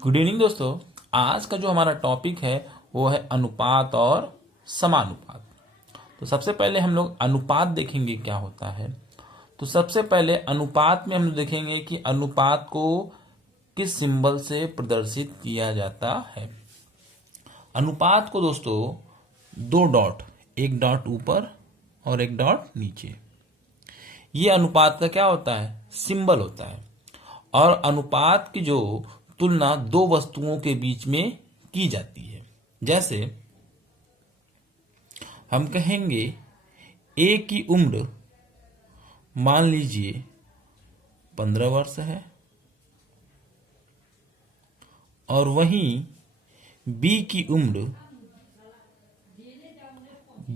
Good evening दोस्तों। आज का जो हमारा टॉपिक है वो है अनुपात और समानुपात। तो सबसे पहले हम लोग अनुपात देखेंगे क्या होता है। तो सबसे पहले अनुपात में हम लोग देखेंगे कि अनुपात को किस सिंबल से प्रदर्शित किया जाता है। अनुपात को दोस्तों दो डॉट, एक डॉट ऊपर और एक डॉट नीचे, ये अनुपात का क्या होता है, सिंबल होता है। और अनुपात की जो तुलना दो वस्तुओं के बीच में की जाती है, जैसे हम कहेंगे ए की उम्र मान लीजिए 15 वर्ष है और वहीं बी की उम्र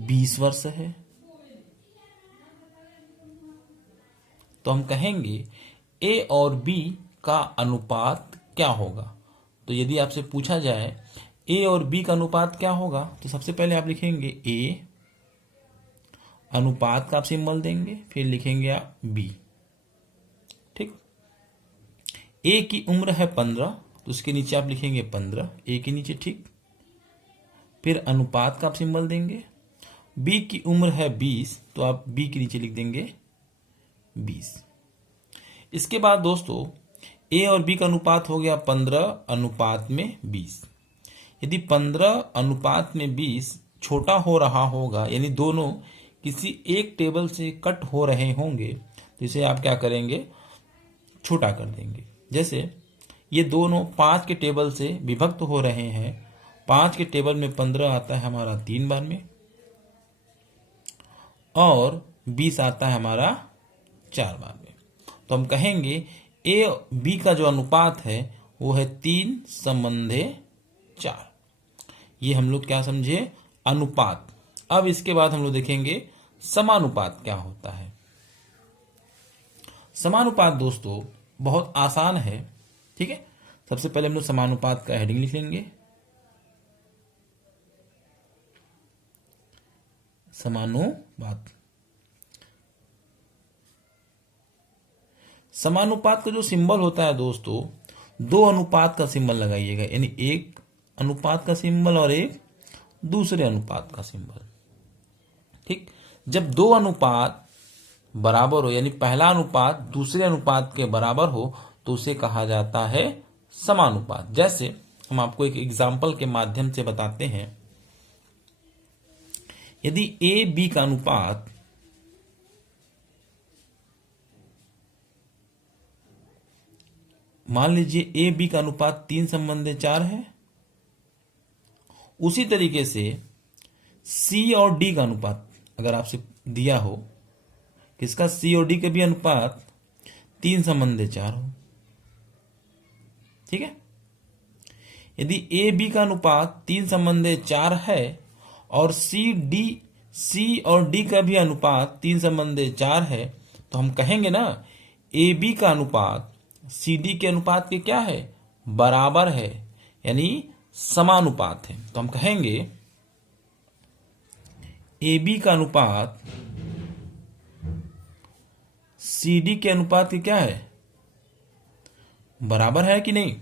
20 वर्ष है। तो हम कहेंगे ए और बी का अनुपात क्या होगा। तो यदि आपसे पूछा जाए ए और बी का अनुपात क्या होगा, तो सबसे पहले आप लिखेंगे ए, अनुपात का आप सिंबल देंगे, फिर लिखेंगे आप बी। ठीक। ए की उम्र है 15, तो उसके नीचे आप लिखेंगे 15, ए के नीचे। ठीक। फिर अनुपात का आप सिंबल देंगे। बी की उम्र है 20, तो आप बी के नीचे लिख देंगे 20। इसके बाद दोस्तों ए और बी का अनुपात हो गया 15 अनुपात में 20। यदि 15 अनुपात में 20 छोटा हो रहा होगा, यानी दोनों किसी एक टेबल से कट हो रहे होंगे, तो इसे आप क्या करेंगे, छोटा कर देंगे। जैसे ये दोनों 5 के टेबल से विभक्त हो रहे हैं, 5 के टेबल में 15 आता है हमारा 3 बार में और 20 आता है हमारा 4 बार में। तो हम कहेंगे ए बी का जो अनुपात है वो है 3:4। ये हम लोग क्या समझे, अनुपात। अब इसके बाद हम लोग देखेंगे समानुपात क्या होता है। समानुपात दोस्तों बहुत आसान है। ठीक है, सबसे पहले हम लोग समानुपात का हेडिंग लिख लेंगे। समानुपात, समानुपात का जो सिंबल होता है दोस्तों, दो अनुपात का सिंबल लगाइएगा, यानी एक अनुपात का सिंबल और एक दूसरे अनुपात का सिंबल। ठीक। जब दो अनुपात बराबर हो, यानी पहला अनुपात दूसरे अनुपात के बराबर हो, तो उसे कहा जाता है समानुपात। जैसे हम आपको एक एग्जाम्पल के माध्यम से बताते हैं। यदि ए बी का अनुपात मान लीजिए ए बी का अनुपात 3:4 है, उसी तरीके से सी और डी का अनुपात अगर आपसे दिया हो, किसका, सी और डी का भी अनुपात 3:4 हो। ठीक है। यदि ए बी का अनुपात 3:4 है और सी और डी का भी अनुपात 3:4 है, तो हम कहेंगे ना ए बी का अनुपात सी डी के अनुपात के क्या है, बराबर है, यानी समानुपात है। तो हम कहेंगे ए बी का अनुपात सी डी के अनुपात के क्या है, बराबर है कि नहीं।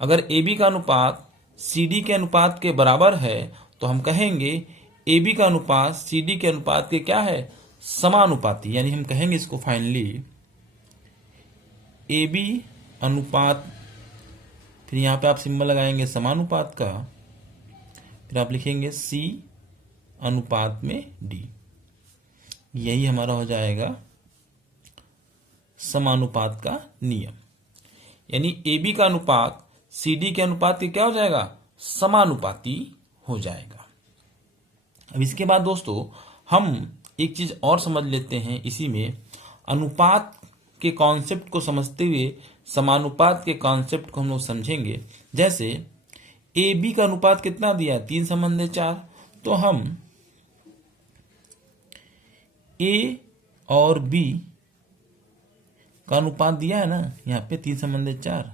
अगर ए बी का अनुपात सी डी के अनुपात के बराबर है, तो हम कहेंगे ए बी का अनुपात सी डी के अनुपात के क्या है, समानुपाती। यानी हम कहेंगे इसको फाइनली ए बी अनुपात, फिर यहां पे आप सिंबल लगाएंगे समानुपात का, फिर आप लिखेंगे सी अनुपात में डी। यही हमारा हो जाएगा समानुपात का नियम। यानी ए बी का अनुपात सी डी के अनुपात के क्या हो जाएगा, समानुपाती हो जाएगा। अब इसके बाद दोस्तों हम एक चीज और समझ लेते हैं। इसी में अनुपात के कॉन्सेप्ट को समझते हुए समानुपात के कॉन्सेप्ट को हम लोग समझेंगे। जैसे ए बी का अनुपात कितना दिया, 3:4। तो हम ए और बी का अनुपात दिया है ना यहाँ पे 3:4,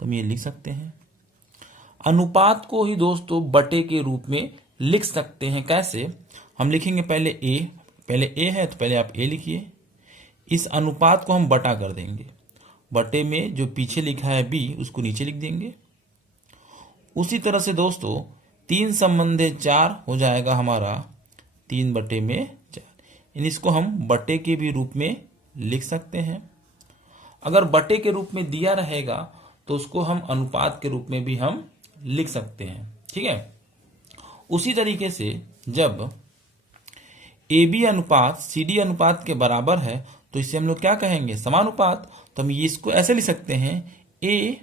तो हम ये लिख सकते हैं। अनुपात को ही दोस्तों बटे के रूप में लिख सकते हैं। कैसे, हम लिखेंगे पहले ए है तो पहले आप ए लिखिए, इस अनुपात को हम बटा कर देंगे बटे में जो पीछे लिखा है बी उसको नीचे लिख देंगे। उसी तरह से दोस्तों 3/4 हो जाएगा हमारा 3/4, यानी इसको हम बटे के भी रूप में लिख सकते हैं। अगर बटे के रूप में दिया रहेगा तो उसको हम अनुपात के रूप में भी हम लिख सकते हैं। ठीक है। उसी तरीके से जब AB अनुपात CD अनुपात के बराबर है तो इसे हम लोग क्या कहेंगे, समानुपात। तो हम ये इसको ऐसे लिख सकते हैं A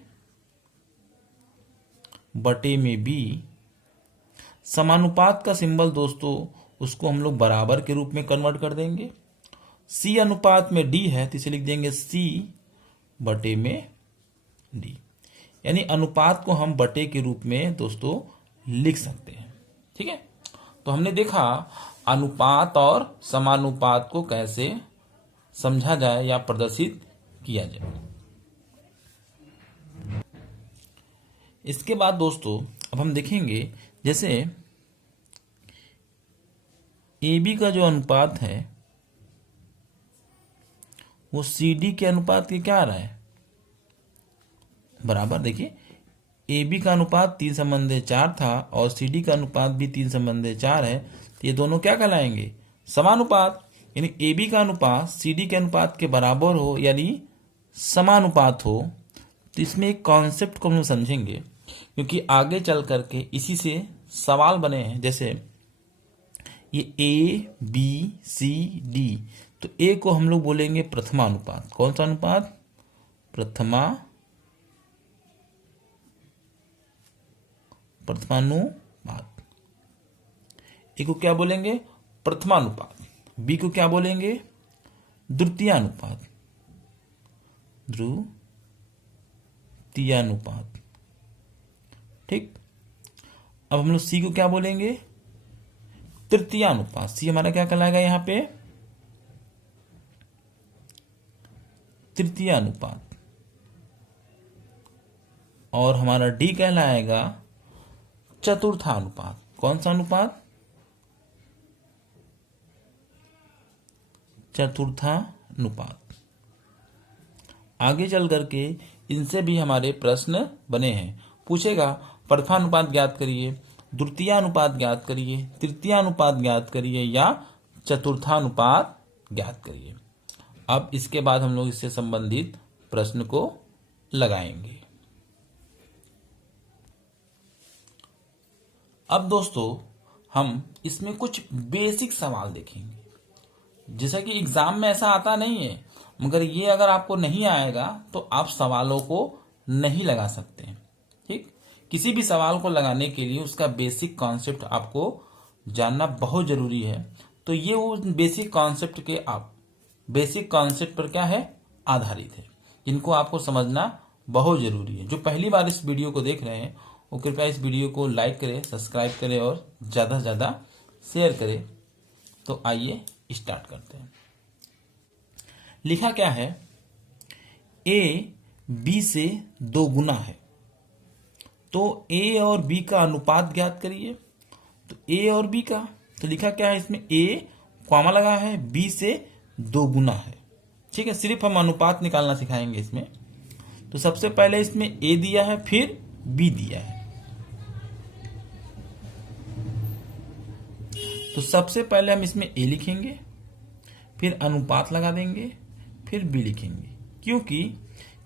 बटे में B। समानुपात का सिंबल दोस्तों उसको हम लोग बराबर के रूप में कन्वर्ट कर देंगे। C अनुपात में D है तो इसे लिख देंगे C बटे में D, यानी अनुपात को हम बटे के रूप में दोस्तों लिख सकते हैं। ठीक है। तो हमने देखा अनुपात और समानुपात को कैसे समझा जाए या प्रदर्शित किया जाए। इसके बाद दोस्तों अब हम देखेंगे जैसे AB का जो अनुपात है वो CD के अनुपात के क्या आ रहा है, बराबर। देखिए AB का अनुपात 3/4 था और CD का अनुपात भी 3/4 है, तो ये दोनों क्या कहलाएंगे, समानुपात। यानी AB का अनुपात CD के अनुपात के बराबर हो यानी समानुपात हो। तो इसमें एक कॉन्सेप्ट को हम समझेंगे क्योंकि आगे चल करके इसी से सवाल बने हैं। जैसे ये A B C D, तो A को हम लोग बोलेंगे प्रथमानुपात। कौन सा अनुपात, प्रथमानुपात। ए को क्या बोलेंगे, प्रथमानुपात। बी को क्या बोलेंगे, द्वितीयानुपात, ठीक। अब हम लोग सी को क्या बोलेंगे, तृतीयानुपात। सी हमारा क्या कहलाएगा यहाँ पे, तृतीयानुपात। और हमारा डी कहलाएगा चतुर्थानुपात। कौन सा अनुपात, चतुर्थानुपात। आगे चल करके इनसे भी हमारे प्रश्न बने हैं। पूछेगा प्रथमानुपात ज्ञात करिए, द्वितीयानुपात ज्ञात करिए, तृतीयानुपात ज्ञात करिए या चतुर्थानुपात ज्ञात करिए। अब इसके बाद हम लोग इससे संबंधित प्रश्न को लगाएंगे। अब दोस्तों हम इसमें कुछ बेसिक सवाल देखेंगे। जैसा कि एग्जाम में ऐसा आता नहीं है, मगर ये अगर आपको नहीं आएगा तो आप सवालों को नहीं लगा सकते हैं। ठीक, किसी भी सवाल को लगाने के लिए उसका बेसिक कॉन्सेप्ट आपको जानना बहुत जरूरी है। तो ये वो बेसिक कॉन्सेप्ट के आप बेसिक कॉन्सेप्ट पर क्या है, आधारित है, जिनको आपको समझना बहुत जरूरी है। जो पहली बार इस वीडियो को देख रहे हैं वो कृपया इस वीडियो को लाइक करें, सब्सक्राइब करें और ज़्यादा से ज़्यादा शेयर करें। तो आइए स्टार्ट करते हैं। लिखा क्या है, ए बी से 2 गुना है तो ए और बी का अनुपात ज्ञात करिए। तो ए और बी का, तो लिखा क्या है इसमें, ए कॉमा लगा है, बी से 2 गुना है। ठीक है, सिर्फ हम अनुपात निकालना सिखाएंगे इसमें। तो सबसे पहले इसमें ए दिया है, फिर बी दिया है। तो सबसे पहले हम इसमें ए लिखेंगे, फिर अनुपात लगा देंगे, फिर बी लिखेंगे। क्योंकि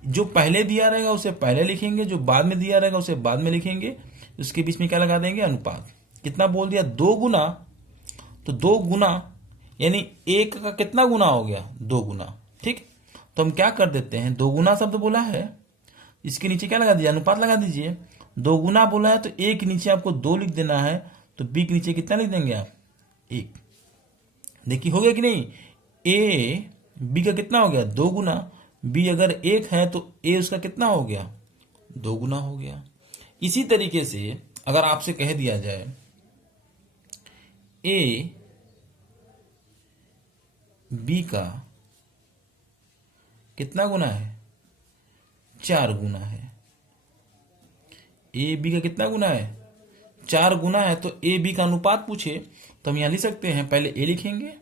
जो पहले दिया रहेगा उसे पहले लिखेंगे, जो बाद में दिया रहेगा उसे बाद में लिखेंगे। उसके बीच में क्या लगा देंगे, अनुपात। कितना बोल दिया, 2 गुना। तो 2 गुना यानी 1 का कितना गुना हो गया, 2 गुना। ठीक, तो हम क्या कर देते हैं, 2 गुना शब्द बोला है, इसके नीचे क्या लगा दीजिए, अनुपात लगा दीजिए। 2 गुना बोला है तो ए के नीचे आपको 2 लिख देना है, तो बी के नीचे कितना लिख देंगे आप, 1। देखिए हो गया कि नहीं, ए बी का कितना हो गया, 2 गुना। बी अगर 1 है तो ए उसका कितना हो गया, 2 गुना हो गया। इसी तरीके से अगर आपसे कह दिया जाए ए बी का कितना गुना है, 4 गुना है। ए बी का कितना गुना है, 4 गुना है। तो ए बी का अनुपात पूछे तो हम यहां लिख सकते हैं, पहले ए लिखेंगे,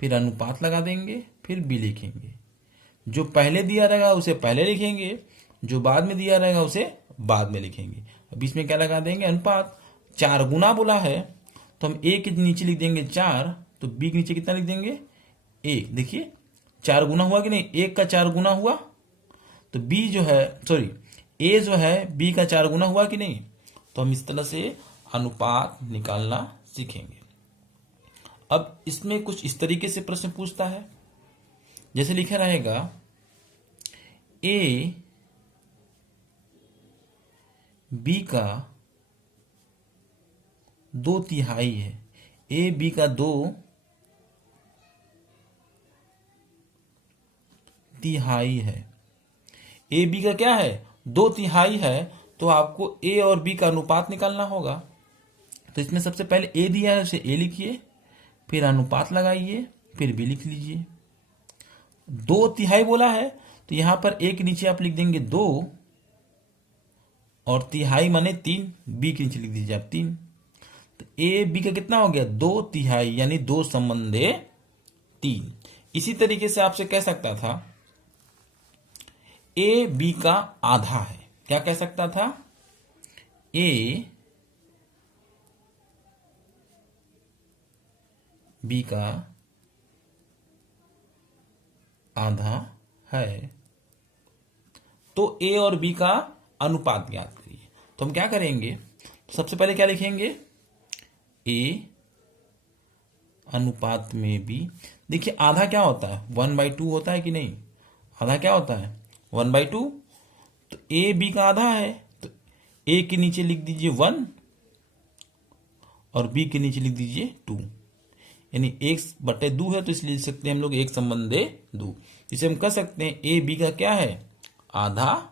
फिर अनुपात लगा देंगे, फिर बी लिखेंगे, जो पहले दिया रहेगा उसे पहले लिखेंगे, जो बाद में दिया रहेगा उसे बाद में लिखेंगे। अब इसमें क्या लगा देंगे, अनुपात। 4 गुना बोला है तो हम ए के नीचे लिख देंगे 4, तो बी के नीचे कितना लिख देंगे 1। देखिए 4 गुना हुआ कि नहीं, 1 का 4 गुना हुआ, तो बी जो है सॉरी ए जो है बी का 4 गुना हुआ कि नहीं। तो हम इस तरह से अनुपात निकालना सीखेंगे। अब इसमें कुछ इस तरीके से प्रश्न पूछता है, जैसे लिखा रहेगा ए बी का 2/3 है, ए बी का 2/3 है। ए बी का क्या है 2/3 है, तो आपको ए और बी का अनुपात निकालना होगा। तो इसमें सबसे पहले ए दिया है उसे ए लिखिए, फिर अनुपात लगाइए, फिर बी लिख लीजिए। 2/3 बोला है तो यहां पर ए के नीचे आप लिख देंगे 2 और तिहाई माने 3, बी के नीचे लिख दीजिए आप 3। तो ए बी का कितना हो गया 2/3 यानी 2/3। इसी तरीके से आपसे कह सकता था ए बी का आधा है। क्या कह सकता था, ए बी का आधा है। तो ए और बी का अनुपात ज्ञात करिए। तो हम क्या करेंगे, तो सबसे पहले क्या लिखेंगे, ए अनुपात में बी। देखिए आधा क्या होता है 1/2 होता है कि नहीं, आधा क्या होता है 1/2। तो ए बी का आधा है तो ए के नीचे लिख दीजिए 1 और बी के नीचे लिख दीजिए 2, यानी 1/2 है, तो इसलिए लिख सकते हैं हम लोग 1/2। इसे हम कह सकते हैं ए बी का क्या है आधा